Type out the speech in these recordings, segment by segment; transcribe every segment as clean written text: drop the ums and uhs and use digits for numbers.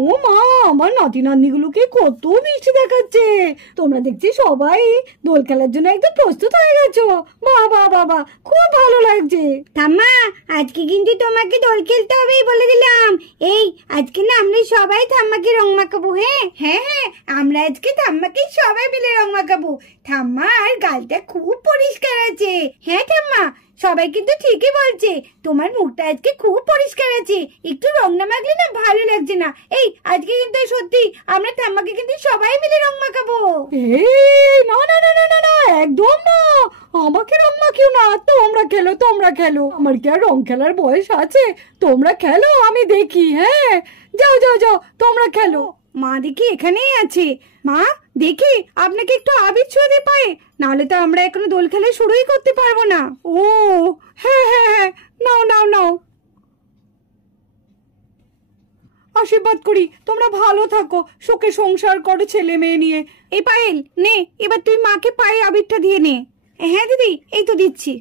ও মা, আমার নাতি নাতনিগুলোকে কত মিষ্টি দেখাচ্ছে। তোমরা দেখছি সবাই দোল খেলার জন্য একদম প্রস্তুত হয়ে গেছো। বাবা বাবা, খুব ভালো লাগছে। ঠাম্মা, আজকে কিন্তু তোমাকে দোল খেলতে হবেই বলে দিলাম। এই আজকে না আমরা সবাই ঠাম্মাকে রং মাখাবো। হ্যাঁ হ্যাঁ হ্যাঁ, আমরা আজকে ঠাম্মাকে সবাই মিলে রং মাখাবো। ঠাম্মা আর গালটা খুব পরিষ্কার আছে। হ্যাঁ ঠাম্মা, সবাই কিন্তু ঠিকই বলছে, তোমার মুখটা আজকে খুব পরিষ্কার আছে। একটু রং না মাখলে না ভালো লাগছে না। এই আজকে কিন্তু সত্যি আমরা ঠাম্মাকে কিন্তু সবাই মিলে রং মাখাবো। এই না না না না না না, একদম না, আমাকে রং মাখিও না। তোমরা খেলো, তোমরা খেলো। আমার কি আর রং খেলার বয়স আছে? তোমরা খেলো, আমি দেখি। হ্যাঁ, যাও যাও যাও, তোমরা খেলো। মা দেখি এখানেই আছে। মা দেখি আপনাকে একটু আবির ছোঁয়া দিয়ে পায়ে, নাহলে তো আমরা এখনো দোল খেলা শুরুই করতে পারবো না। ও হ্যাঁ হ্যাঁ হ্যাঁ, নাও নাও নাও, আশীর্বাদ করি তোমরা ভালো থাকো, সুখে সংসার করো ছেলে মেয়ে নিয়ে। এই পায়েল নে, এবার তুই মাকে পায়ে আবিরটা দিয়ে নে। হ্যাঁ দিদি, এই তো দিচ্ছি।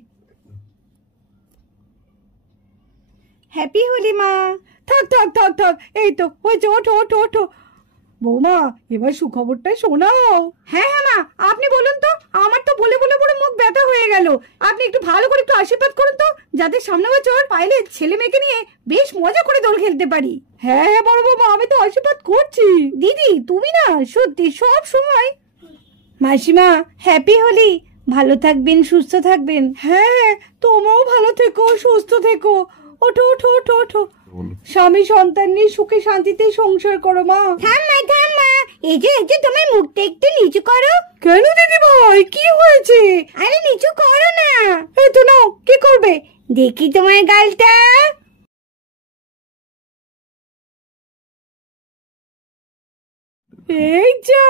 হ্যাপি হোলি মা। থাক থাক থাক থাক, এই তো হয়েছে, ওঠো ওঠো ওঠো। বৌমা, এবার সুখবরটা শোনাও। হ্যাঁ হ্যাঁ মা, আপনি বলুন তো, আমার তো বলে বলে পুরো মুখ ব্যথা হয়ে গেল। আপনি একটু ভালো করে একটু আশীর্বাদ করুন তো, যাতে সামনে বছর পায়েলের ছেলে মেয়েকে নিয়ে বেশ মজা করে দোল খেলতে পারি। হ্যাঁ হ্যাঁ বড় বৌমা, আমি তো আশীর্বাদ করছি। দিদি তুমি না সত্যি সব সময়। মাসিমা, হ্যাপি হোলি। ভালো থাকবেন, সুস্থ থাকবেন। হ্যাঁ, তোমরাও ভালো থেকো, সুস্থ থেকো। ওঠো ওঠো ওঠো ওঠো, স্বামী সন্তান নিয়ে সুখে শান্তিতে সংসার করো মা। থাম্মা থাম্মা, এই যে তোমার মুখটা একটু নিচু করো। কেন দিদি ভাই, কি হয়েছে? আরে নিচু করো না। এই তো নাও, কি করবে? দেখি তোমার গালটা। এই যা,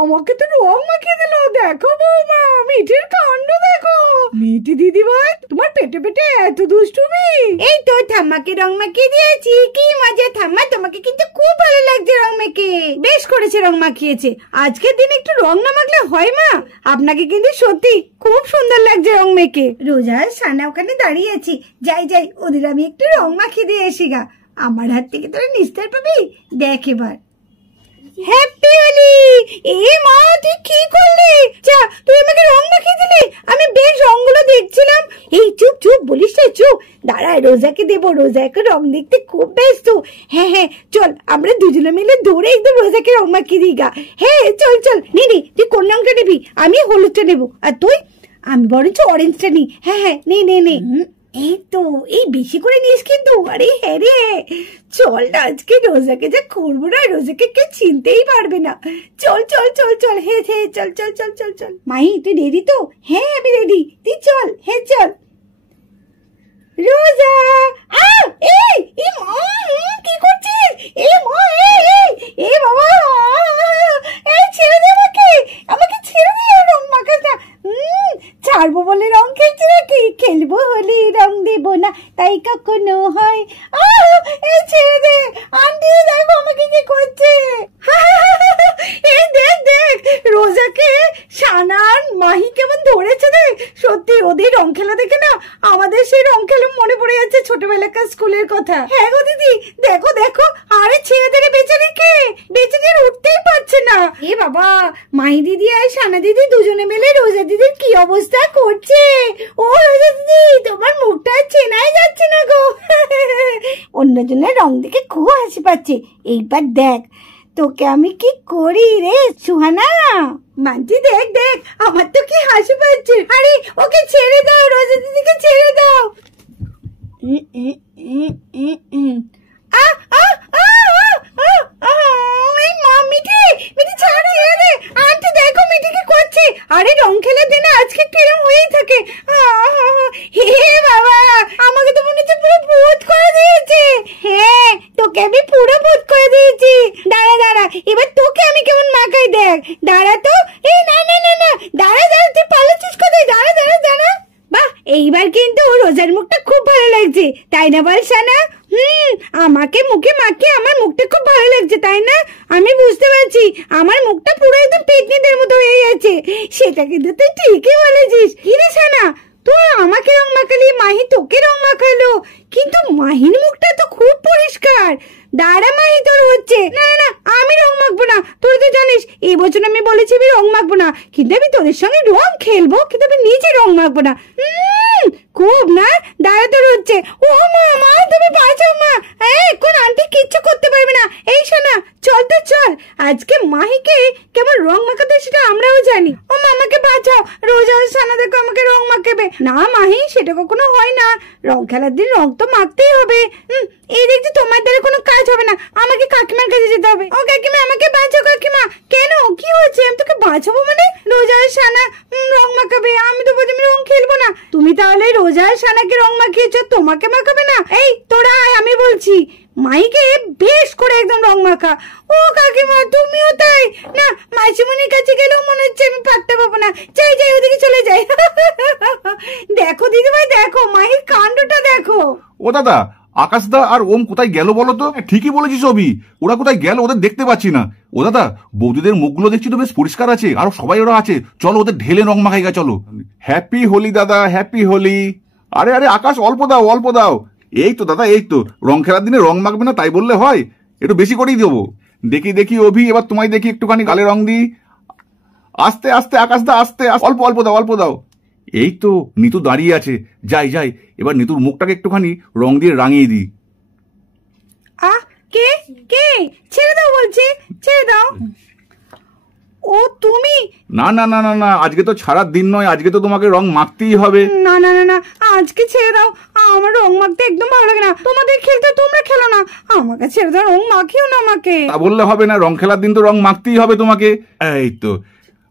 আমাকে তো রং মাখিয়ে দিল। দেখো বৌমা, মিঠির কাণ্ড দেখো। মিঠি দিদি ভাই, তোমার পেটে পেটে এত দুষ্টুমি। এই তো ঠাম্মাকে রং মাখিয়ে দিয়েছি, কি মজা। ঠাম্মা তোমাকে কিন্তু খুব ভালো লাগছে রং মেখে। বেশ করেছে রং মাখিয়েছে। আজকের দিন একটু রং না মাখলে হয় মা? আপনাকে কিন্তু সত্যি খুব সুন্দর লাগছে রং মেখে। রোজার সানা ওখানে দাঁড়িয়ে আছি, যাই যাই ওদের আমি একটু রং মাখিয়ে দিয়ে এসি গা। আমার হাত থেকে তোরা নিস্তার পাবি, দেখ এবার। হ্যাপি হোলি। এ মা, তুই কি করলি? যা, তুই আমাকে রং মাখিয়ে দিলি। আমি বেশ রংগুলো দেখছিলাম। এই চুপ চুপ বলিস না, চুপ দাঁড়া, রোজাকে দেবো। রোজাকে রং দেখতে খুব ব্যস্ত। হ্যাঁ হ্যাঁ, চল আমরা দুজনে মিলে দৌড়ে একদম রোজাকে রং মাখিয়ে দিই গা। হ্যাঁ চল চল, নে নে, তুই কোন রংটা নিবি? আমি হলুদটা নেবো, আর তুই? আমি বরঞ্চ অরেঞ্জটা নিই। হ্যাঁ হ্যাঁ, নে নে নে। এই তো, এই বেশি করে নিস কিন্তু। আরে হ্যাঁ রে, চল না, আজকে রোজাকে যা করবো না, রোজাকে কেউ চিনতেই পারবে না। চল চল চল চল, হে হে, চল চল চল চল চল। মাই তুই রেডি তো? হ্যাঁ আমি রেডি, তুই চল। হ্যাঁ চল। রোজা, এই কি করছিস? এ মা, এ বাবা, এই ছেড়ে দে আমাকে, আমাকে ছেড়ে দিয়ে রং মাখাটা। ছাড়বো বলে রং খেলছি নাকি? খেলবো হলি, রং দেবো না তাই কখনো হয়। এই ছেড়ে দে। আন্টি দেখো আমাকে কি করছে। এই দেখ দেখ, রোজাকে সানান মাহি কেমন ধরেছে দেখ। সত্যি ওদের রং খেলা দেখে না আমাদের সেই রং খেলা মনে পড়ে যাচ্ছে ছোটবেলাকার স্কুলের কথা। হ্যাঁ গো দিদি, দেখো দেখো। আরে ছেড়ে দে রে, বেচারিকে, বেচারি উঠতেই পারছে না। এ বাবা, মাহি দিদি আর সানা দিদি দুজনে মিলে রোজা দিদির কি অবস্থা করছে। ও রোজা দিদি, তোমার মুখটা চেনাই যাচ্ছে না গো। অন্যজনের রং দেখে খুব হাসি পাচ্ছে। এইবার দেখ তোকে আমি কি করি রে সুহানা। মানছি, দেখ দেখ, আমার তো কি হাসি পাচ্ছে। আরে ওকে ছেড়ে দাও, রোজা দিদিকে ছেড়ে দাও। আরে রং খেলার দিনে আজকে কিরম হয়েই থাকে। হে বাবা, আমাকে তো মনে হচ্ছে পুরো ভূত করে দিয়েছে। হ্যাঁ, তোকে আমি পুরো ভূত করে দিয়েছি। দাঁড়া দাঁড়া, এবার তোকে আমি কেমন মাখাই দেখ। দাঁড়া তো। এই না না না না, দাঁড়া দাঁড়া, তুই পালাচ্ছিস কোথায়? দাঁড়া দাঁড়া দাঁড়া। বাহ, এইবার কিন্তু রোজার মুখটা খুব ভালো লাগছে, তাই না বল সানা? আমাকে মুখে মাখিয়ে আমার মুখটা খুব ভালো লাগছে, তাই না? আমি বুঝতে পারছি, আমার মুখটা পুরো একদম পেটনিদের মতো হয়ে গেছে। সেটা কিন্তু তুই ঠিকই বলেছিস। কি রে সানা, তুই আমাকে রং মাখালি, মাহি তোকে রং মাখালো, কিন্তু মাহির মুখটা তো খুব পরিষ্কার। দাঁড়া মাহি, তোর হচ্ছে না না না, আমি রং মাখবো না। তুই তো জানিস এই বছর আমি বলেছি আমি রং মাখবো না, কিন্তু আমি তোদের সঙ্গে রং খেলবো, কিন্তু আমি নিজে রং মাখবো না। খুব না, দাঁড়া তোর হচ্ছে। ও মা, মা তুমি বাঁচাও মা, এখন আন্টি কিচ্ছু করতে পারবে না। এই শোনা, চল তো চল, আজকে মাহিকে কেমন রং মাখাতে সেটা আমরাও জানি। ও মা আমাকে বাঁচাও, রোজ আজ সানা দেখো আমাকে রং মাখাবে। না মাহি, সেটা কখনো হয় না, রং খেলার দিন রং তো মাখতেই হবে। এই দেখছি তোমার দ্বারা কোনো কাজ হবে না, আমাকে কাকিমার কাছে যেতে হবে। ও কাকিমা আমাকে বাঁচাও কাকিমা। কেন, কি হয়েছে? আমি তোকে বাঁচাবো মানে? রোজা আর সানা রং মাখাবে, আমি তো বলছি আমি রং খেলবো না। তুমি তাহলে রোজা আর সানাকে রং মাখিয়েছো, তোমাকে মাখাবে না? এই তোরা আয়, আমি বলছি মাইকে বেশ করে একদম রং মাখা। ও কাকিমা তুমিও তাই? না, মাসিমণির কাছে গেলেও মনে হচ্ছে আমি পারতে পাবো না। যাই যাই, ওদিকে চলে যাই। দেখো দিদিভাই, দেখো মাহির কাণ্ডটা দেখো। ও দাদা, আকাশদা আর ওম কোথায় গেল বলো তো? ঠিকই বলেছিস অভি, ওরা কোথায় গেল, ওদের দেখতে পাচ্ছি না। ও দাদা, বৌদিদের মুখগুলো দেখছি তো বেশ পরিষ্কার আছে, আর সবাই ওরা আছে, চলো ওদের ঢেলে রং মাখাই গা, চলো। হ্যাপি হোলি দাদা, হ্যাপি হোলি। আরে আরে আকাশ, অল্প দাও অল্প দাও। এই তো দাদা, এই তো, রং খেলার দিনে রং মাখবে না তাই বললে হয়? একটু বেশি করেই দেবো। দেখি দেখি অভি, এবার তোমায় দেখি একটুখানি গালে রং দিই। আস্তে আস্তে আকাশদা, আস্তে, অল্প অল্প দাও অল্প দাও। এই তো নিতু দাঁড়িয়ে আছে, যাই যাই, এবার নিতুর মুখটাকে একটুখানি রং দিয়ে রাঙিয়ে দিই। আহ, কে কে? ছেড়ে দাও বলছে, ছেড়ে দাও। ও তুমি? না না না না না, আজকে তো ছাড়ার দিন নয়, আজকে তো তোমাকে রং মাখতেই হবে। না না না না, আজকে ছেড়ে দাও, আমার রং মাখতে একদম ভালো লাগে না। তোমাদের খেলতে তোমরা খেলো না, আমাকে ছেড়ে দাও, রং মাখিও না আমাকে। তা বললে হবে না, রং খেলার দিন তো রং মাখতেই হবে তোমাকে। এই তো,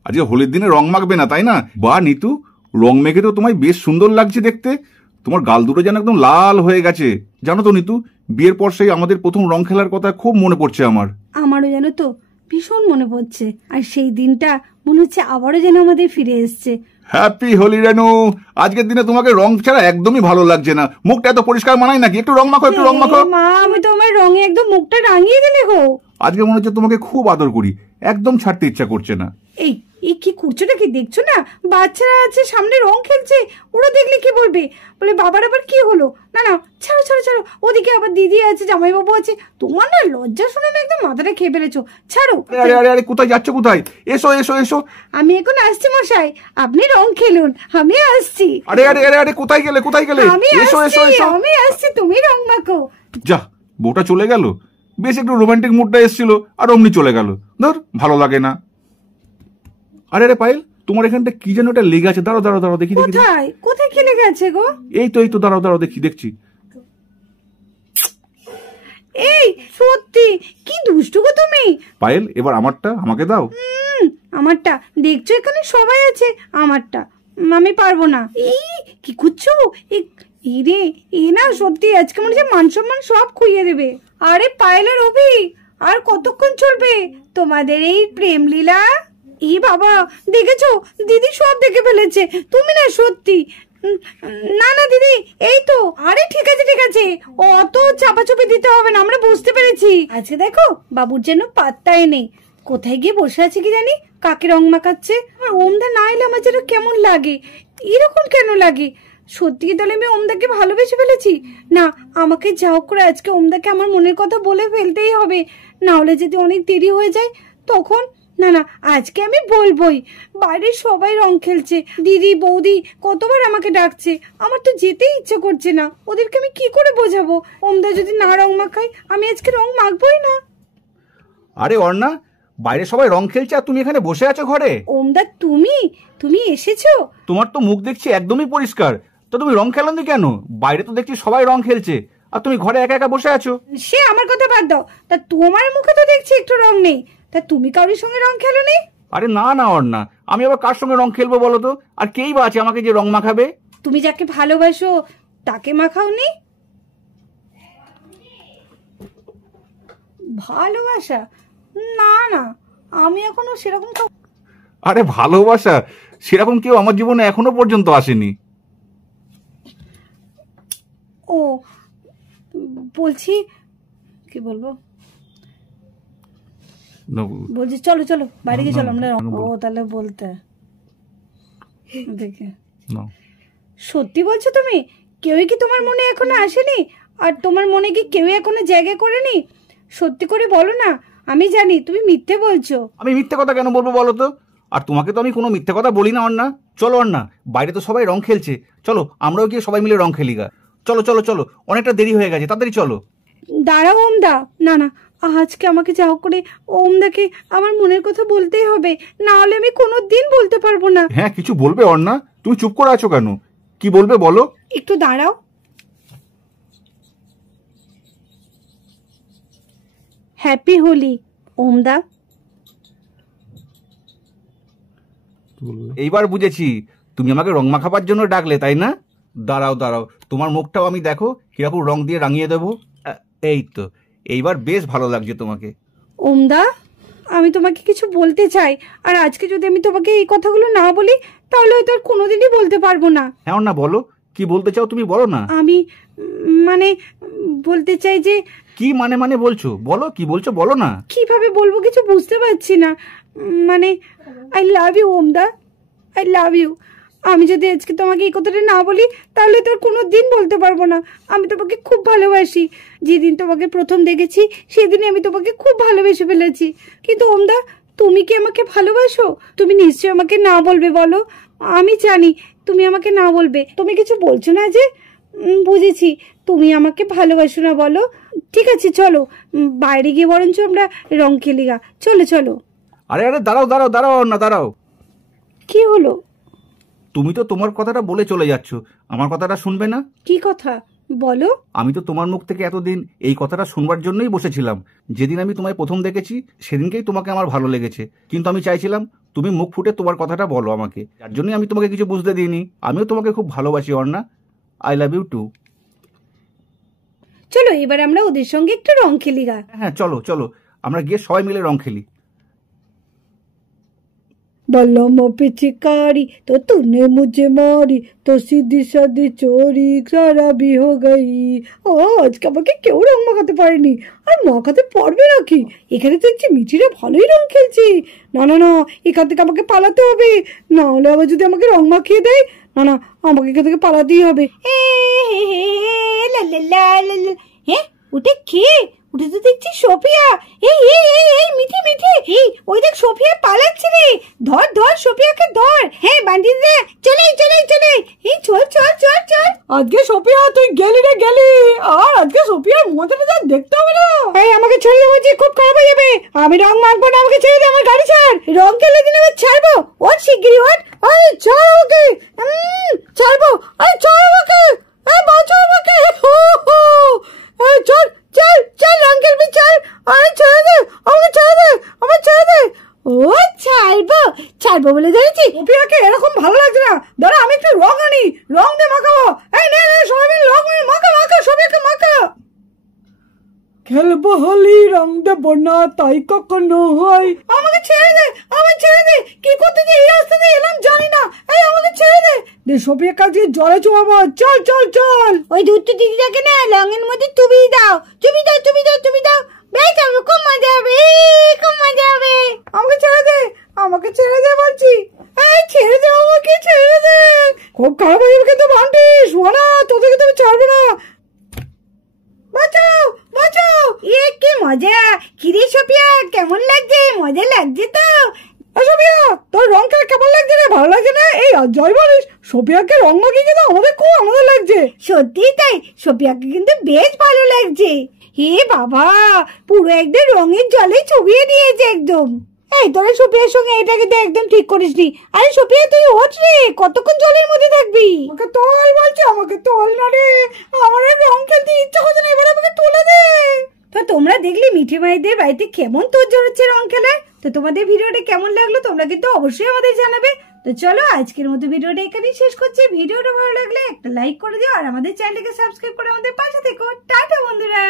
আজকে হোলির দিনে রং মাখবে না তাই না? বা নিতু, রং মেখে তো তোমায় বেশ সুন্দর লাগছে দেখতে, তোমার গাল দুটো যেন একদম লাল হয়ে গেছে। জানো তো নিতু, বিয়ের পর সেই আমাদের প্রথম রং খেলার কথা খুব মনে পড়ছে আমার। আমারও জানো তো ভীষণ মনে পড়ছে, আর সেই দিনটা মনে হচ্ছে আবারও যেন আমাদের ফিরে এসছে। হ্যাপি হোলি রেনু, আজকের দিনে তোমাকে রং ছাড়া একদমই ভালো লাগছে না, মুখটা এত পরিষ্কার মানায় নাকি? একটু রং মাখো, একটু রং মাখো। মা, আমি তো আমার রঙে একদম মুখটা রাঙিয়ে দিলে গো। আজকে মনে হচ্ছে তোমাকে খুব আদর করি, একদম ছাড়তে ইচ্ছা করছে না। এই এই কি করছোটা কি দেখছো না? বাচ্চারা আছে সামনে রং খেলছে, ওরা দেখলে কি বলবে? বলে বাবার আবার কি হলো? না না, ছাড়ো ছাড়ো ছাড়ো, ওদিকে আবার দিদি আছে, জামাইবাবু আছে, তোমার না লজ্জা শুনে আমি একদম মাথাটা খেয়ে ফেলেছো, ছাড়ো। আরে আরে আরে, কোথায় যাচ্ছ কোথায়? এসো এসো এসো। আমি এখন আসছি মশাই, আপনি রং খেলুন, আমি আসছি। আরে আরে আরে আরে, কোথায় গেলে কোথায় গেলে? আমি এসো এসো আসছি, এসো। আমি আসছি, তুমি রং মাখো। যা, বউটা চলে গেল, বেশ একটু রোমান্টিক মুডটা এসেছিল, আর অমনি চলে গেল। ধর, ভালো লাগে না। আরে আরে পায়েল, তোমার এখানটা কি যেন একটা লেগে আছে, দাঁড়াও দাঁড়াও দাঁড়াও, দেখি দেখি। কোথায় কোথায় খেলে গেছে গো? এই তো দাঁড়াও দাঁড়াও, দেখি দেখছি। এই সত্যি কি দুষ্টু গো তুমি। পায়েল, এবার আমারটা আমাকে দাও। আমারটা দেখছো এখানে সবাই আছে, আমারটা আমি পারবো না। এই কি করছো? এই রে, এ না সত্যি আজকে মনে হচ্ছে মান সম্মান সব খুইয়ে দেবে। আরে পায়েলের অভি, আর কতক্ষণ চলবে তোমাদের এই প্রেম লীলা? এই বাবা, দেখেছো দিদি সব দেখে ফেলেছে। তুমি না সত্যি, না না দিদি, এই তো। আরে ঠিক আছে ঠিক আছে, অত চাপাচুপি দিতে হবে না, আমরা বুঝতে পেরেছি। আজকে দেখো বাবুর যেন পাত্তাই নেই, কোথায় গিয়ে বসে আছে কি জানি, কাকে রং মাখাচ্ছে। আর ওমদা না এলে আমার যেন কেমন লাগে, এরকম কেন লাগে? সত্যি তাহলে আমি ওমদাকে ভালোবেসে ফেলেছি? না, আমাকে যাও করে আজকে ওমদাকে আমার মনের কথা বলে ফেলতেই হবে, না হলে যদি অনেক দেরি হয়ে যায় তখন। না না, আজকে আমি বলবোই। বাইরে সবাই রং খেলছে, দিদি বৌদি কতবার আমাকে ডাকছে, আমার তো যেতেই ইচ্ছে করছে না। ওদেরকে আমি কি করে বোঝাবো ওমদা যদি না রং মাখাই আমি আজকে রং মাখবই না। আরে অর্ণা, বাইরে সবাই রং খেলছে আর তুমি এখানে বসে আছো ঘরে। ওমদা তুমি তুমি এসেছো? তোমার তো মুখ দেখছি একদমই পরিষ্কার, তো তুমি রং খেলোনি কেন? বাইরে তো দেখছি সবাই রং খেলছে, আর তুমি ঘরে একা একা বসে আছো। সে আমার কথা বাদ দাও, তা তোমার মুখে তো দেখছি একটু রং নেই, তা তুমি কারোর সঙ্গে রং খেলোনি? আরে না না অর্ণা, আমি আবার কার সঙ্গে রং খেলবো বলো তো? আর কেই বা আছে আমাকে যে রং মাখাবে? তুমি যাকে ভালোবাসো তাকে মাখাওনি? ভালোবাসা? না না, আমি এখনো সেরকম। আরে ভালোবাসা, সেরকম কেউ আমার জীবনে এখনো পর্যন্ত আসেনি। ও বলছি, কি বলবো, বলছি চলো চলো বাইরে গিয়ে চলো আমরা। ও তাহলে বলতে দেখে, সত্যি বলছো তুমি? কেউই কি তোমার মনে এখনো আসেনি? আর তোমার মনে কি কেউ এখনো জায়গা করেনি? সত্যি করে বলো না, আমি জানি তুমি মিথ্যে বলছো। আমি মিথ্যে কথা কেন বলবো বলো তো? আর তোমাকে তো আমি কোনো মিথ্যে কথা বলি না অন্না। চলো অন্না, বাইরে তো সবাই রং খেলছে, চলো আমরাও গিয়ে সবাই মিলে রং খেলি গা। চলো চলো চলো, অনেকটা দেরি হয়ে গেছে, তাড়াতাড়ি চলো। দাঁড়াও ওমদা, না না, আজকে আমাকে যা হোক করে ওমদাকে আমার মনের কথা বলতেই হবে, না হলে আমি কোনো দিন বলতে পারবো না। হ্যাঁ, কিছু বলবে অন্না? তুমি চুপ করে আছো কেন? কি বলবে বলো? একটু দাঁড়াও। হ্যাপি হোলি ওমদা। এইবার বুঝেছি, তুমি আমাকে রং মাখাবার জন্য ডাকলে, তাই না? দাঁড়াও দাঁড়াও, তোমার মুখটাও আমি দেখো কিরকম রং দিয়ে রাঙিয়ে দেবো। এই তো, এইবার বেশ ভালো লাগছে তোমাকে। ওমদা, আমি তোমাকে কিছু বলতে চাই, আর আজকে যদি আমি তোমাকে এই কথাগুলো না বলি তাহলে হয়তো আর কোনোদিনই বলতে পারবো না। হ্যাঁ না, বলো কি বলতে চাও তুমি, বলো না। আমি মানে বলতে চাই যে। কি মানে মানে বলছো? বলো কি বলছো, বলো না। কিভাবে বলবো কিছু বুঝতে পারছি না। মানে আই লাভ ইউ ওমদা, আই লাভ ইউ। আমি যদি আজকে তোমাকে এই কথাটা না বলি তাহলে তো আর কোনো দিন বলতে পারবো না। আমি তোমাকে খুব ভালোবাসি। যেদিন তোমাকে প্রথম দেখেছি সেদিনই আমি তোমাকে খুব ভালোবেসে ফেলেছি। কিন্তু ওমদা, তুমি কি আমাকে ভালোবাসো? তুমি নিশ্চয়ই আমাকে না বলবে, বলো। আমি জানি তুমি আমাকে না বলবে। তুমি কিছু বলছো না যে? বুঝেছি, তুমি আমাকে ভালোবাসো না, বলো। ঠিক আছে চলো, বাইরে গিয়ে বরঞ্চ আমরা রং খেলি গা। চলো চলো। আরে আরে দাঁড়াও দাঁড়াও দাঁড়াও না, দাঁড়াও। কি হলো? তুমি তো তোমার কথাটা বলে চলে যাচ্ছ, আমার কথাটা শুনবে না? কি কথা বলো? আমি তো তোমার মুখ থেকে এতদিন এই কথাটা শুনবার জন্যই বসেছিলাম। যেদিন আমি তোমায় প্রথম দেখেছি সেদিনকেই তোমাকে আমার ভালো লেগেছে, কিন্তু আমি চাইছিলাম তুমি মুখ ফুটে তোমার কথাটা বলো আমাকে। যার জন্যই আমি তোমাকে কিছু বুঝতে দিইনি। আমিও তোমাকে খুব ভালোবাসি Arna, I love you too. চলো এবার আমরা ওদের সঙ্গে একটু রং খেলি গা। হ্যাঁ চলো চলো, আমরা গিয়ে সবাই মিলে রং খেলি। बलम पिचकारी तो तूने मुझे मारी तो सीधी सादी चोरी खराबी हो गई। আজকে আমাকে কেউ রং মাখাতে পারেনি, আর মাখাতে পারবে নাকি? এখানে তো দেখছি মিঠিরা ভালোই রং খেলছি। না না না, এখান থেকে আমাকে পালাতে হবে, না হলে আবার যদি আমাকে রং মাখিয়ে দেয়। না না, আমাকে এখান থেকে পালাতেই হবে। হ্যাঁ, ওটা কে? ওটা তো দেখছি সোফিয়া। এই এই এই এই মিঠি মিঠি, এই ওই দেখ সোফিয়া পালাচ্ছে রে। ধর ধর সোফিয়াকে ধর। হ্যাঁ বান্টি দে, চলে চলে চলে। এই চল চল চল চল। আজকে সোফিয়া তুই গেলি রে গেলি, আর আজকে সোফিয়ার মজাটা যা দেখতে হবে না। এই আমাকে ছেড়ে দেবো, যে খুব খারাপ হয়ে যাবে। আমি রং মাখবো না, আমাকে ছেড়ে দে, আমার গাড়ি ছাড়। রং খেলে দিন আমি ছাড়বো। ওর শিগগিরি ওর। আরে ছাড় আমাকে, ছাড়বো। আরে ছাড় আমাকে, বাঁচাও আমাকে। চল চল চল রং খেলবি, চল। আরে ছেড়ে দে আমাকে, ছেড়ে দে, আমাকে ছেড়ে দে। ও ছাড়বো, ছাড়বো বলে ধরেছি। সোফিয়াকে এরকম ভালো লাগছে না, দাঁড়া আমি একটু রং আনি, রং দিয়ে মাখাবো। এই নে নে সবাই মিলে রং মাখা মাখা, সোফিয়াকে মাখা। খেলবো হোলি, রং দেবো না তাই কখনো হয়। আমাকে ছেড়ে দে, আমাকে ছেড়ে দে। কি করতে যে এই রাস্তা দিয়ে এলাম জানি না। এই আমাকে ছেড়ে দে। সোফিয়া কাছে জলে চুবাবো, চল চল চল। ওই দুধ দিদিটাকে না রঙের মধ্যে চুবি দাও, চুবি দাও, চুবি দাও, চুবি দাও। বেশ হবে, খুব মজা হবে, খুব মজা হবে। আমাকে ছেড়ে দে, আমাকে ছেড়ে দে বলছি। এই ছেড়ে দে, আমাকে ছেড়ে দে। খুব খারাপ হয়ে যাবে কিন্তু বান্টি, শোনা তোদেরকে তুমি ছাড়বো না। বাঁচাও বাঁচাও। এ কি মজা! কিরে সোফিয়া, কেমন লাগছে? মজা লাগছে তো? সোফিয়া তোর রং খেলা কেমন লাগছে রে? ভালো লাগছে না? এই জয় বলিস, সোফিয়াকে রং মাখিয়ে কিন্তু আমাদের খুব আনন্দ লাগছে। সত্যি তাই, সোফিয়াকে কিন্তু বেশ ভালো লাগছে। হে বাবা, পুরো একদম রঙের জলে চুবিয়ে দিয়েছে একদম। এই তোরা সোফিয়ার সঙ্গে এটা কিন্তু একদম ঠিক করিসনি। আরে সোফিয়া তুই ওঠ রে, কতক্ষণ জলের মধ্যে থাকবি? আমাকে তোল বলছে, আমাকে তোল না রে, আমার রং খেলতে ইচ্ছা করছে না, এবার আমাকে তুলে দে। তো তোমরা দেখলি মিঠি মাইদের বাড়িতে কেমন তোর হচ্ছে রং খেলার। তো তোমাদের ভিডিওটা কেমন লাগলো তোমরা কিন্তু অবশ্যই আমাদের জানাবে। তো চলো আজকের মতো ভিডিওটা এখানেই শেষ করছি। ভিডিওটা ভালো লাগলে একটা লাইক করে দিও, আর আমাদের চ্যানেলটাকে সাবস্ক্রাইব করে আমাদের পাশে থেকো। টাটা বন্ধুরা।